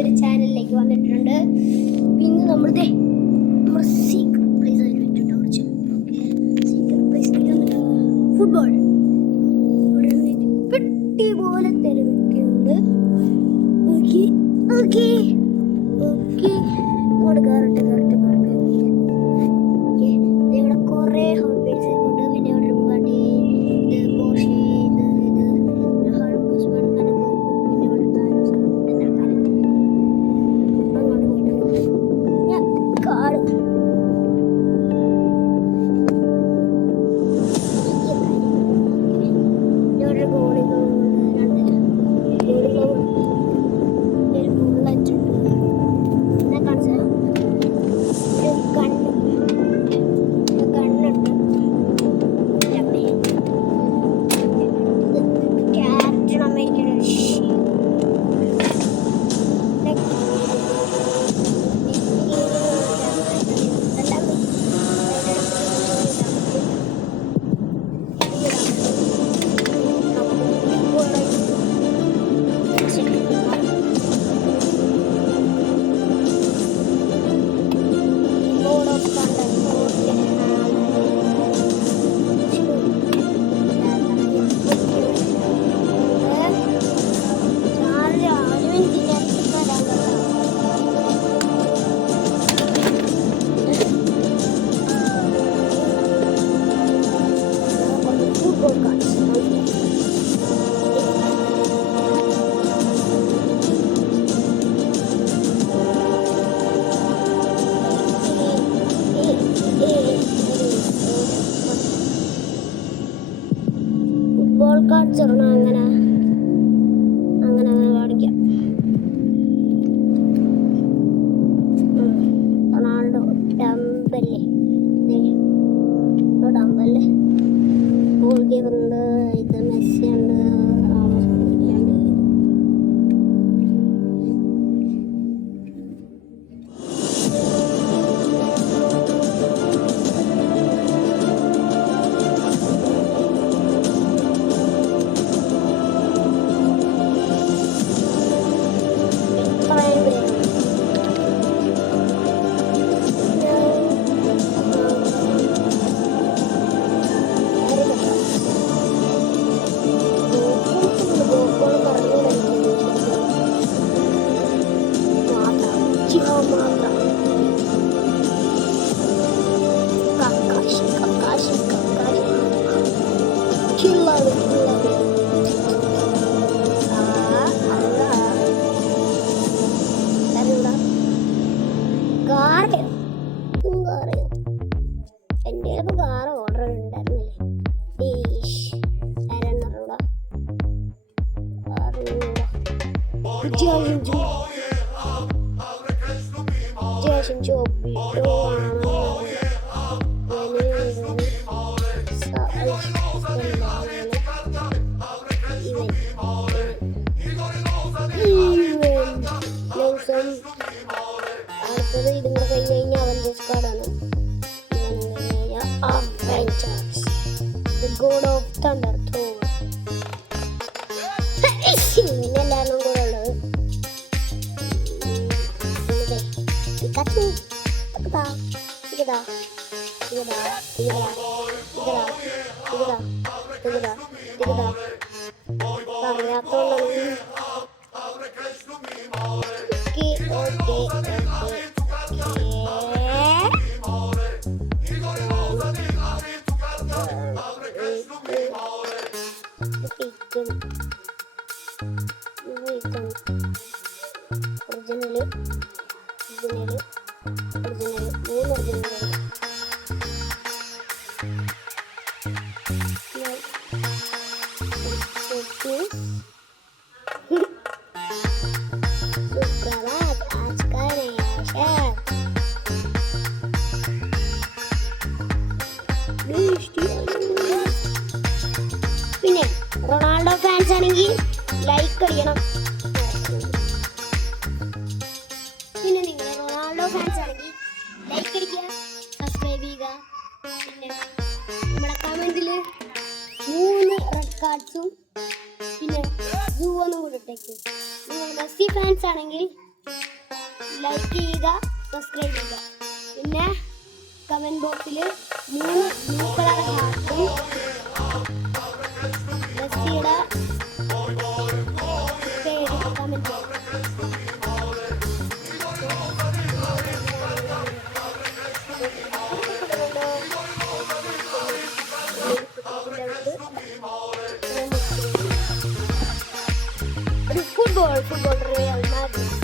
പുതിയൊരു ചാനലിലേക്ക് വന്നിട്ടുണ്ട്. പിന്നെ നമ്മുടെ സീക്രട്ട് പ്ലേസ് ഫുട്ബോൾ പെട്ടി പോലെ തെരുവൊക്കെയുണ്ട്. ഓക്കെ ഓക്കെ ഓക്കെ അങ്ങോട്ട് കയറട്ടെ കയറട്ടെ കയറട്ടെ. ഇവിടെ കുറേ ഹോട്ട് പേഴ്സ് ഉണ്ട്. പിന്നെ ഇവിടെ ബുഗാട്ടി, ഇത് പോർഷെ, ഇത് ഹൾക്കസ് അങ്ങനെ പോകും. പിന്നെ ഇവിടെ താരോസ് എല്ലാം കാലത്ത് അങ്ങോട്ട് പോയിട്ട് ഞാൻ കാട് ഇവിടെ ഗോളികളുണ്ട്. രണ്ട് ഗോളികളുണ്ട്. ഒരു ബുള്ളറ്റ് ഉണ്ട്. ഞാൻ കാണിച്ചു ഒരു കണ്ണ് കണ്ണുണ്ട്. ക്യാപ്റ്റൻ അമേരിക്കയുടെ ഫുട്ബോൾ കാർഡ്സ് അങ്ങനെ അങ്ങനെ കാണിക്കാം. റൊണാൾഡോ ഡംബല്ലേ ഡംബല്ലേ ഗോൾ കീപ്പർ ഉണ്ട്. ഇത് മെസ്സി ഉണ്ട്. എൻ്റെ കാർ ഓർഡർ ഉണ്ടായിരുന്നില്ലേ? അത്യാവശ്യം ചോപ്പിട്ടോ അടുത്തത് ഇതും കൂടെ കഴിഞ്ഞ് കഴിഞ്ഞാൽ അവൻ്റെ കാർഡാണ്. Avengers, the God of Thunder, Thor. എല്ലാവരും കൂടെ ഉള്ളത് പിക്കാച്ചു. ഇതാ ഇതാ ഇതാ ഇതാ ഇതാ ഇതാ ഇതാ ഇതാ അറിയാത്തോണ്ടാണ്. ഒറിജിനല് ഒറിജിനല് ഒറിജിനല് 3 ഒറിജിനലുകൾ. പിന്നെ റൊണാൾഡോ ഫാൻസ് ആണെങ്കിൽ ലൈക്ക് അടിക്കണം. പിന്നെ നിങ്ങൾ റൊണാൾഡോ ഫാൻസ് ആണെങ്കിൽ ലൈക്ക് അടിക്കുക, സബ്സ്ക്രൈബ് ചെയ്യുക. പിന്നെ നമ്മുടെ കമന്റിൽ 3 റെഡ് കാർഡ്സും പിന്നെ സൂ ഒന്നും കൂടെ ഇട്ടേക്ക്. നിങ്ങൾ മെസ്സി ഫാൻസ് ആണെങ്കിൽ ലൈക്ക് ചെയ്യുക, സബ്സ്ക്രൈബ് ചെയ്യുക. പിന്നെ കമൻറ്റ് ബോക്സിൽ 3 ബ്ലൂ കളർ ഹാർട്ടും മെസ്സിയുടെ പേര് കമൻറ്റ് ചെയ്യുക. Football real Madrid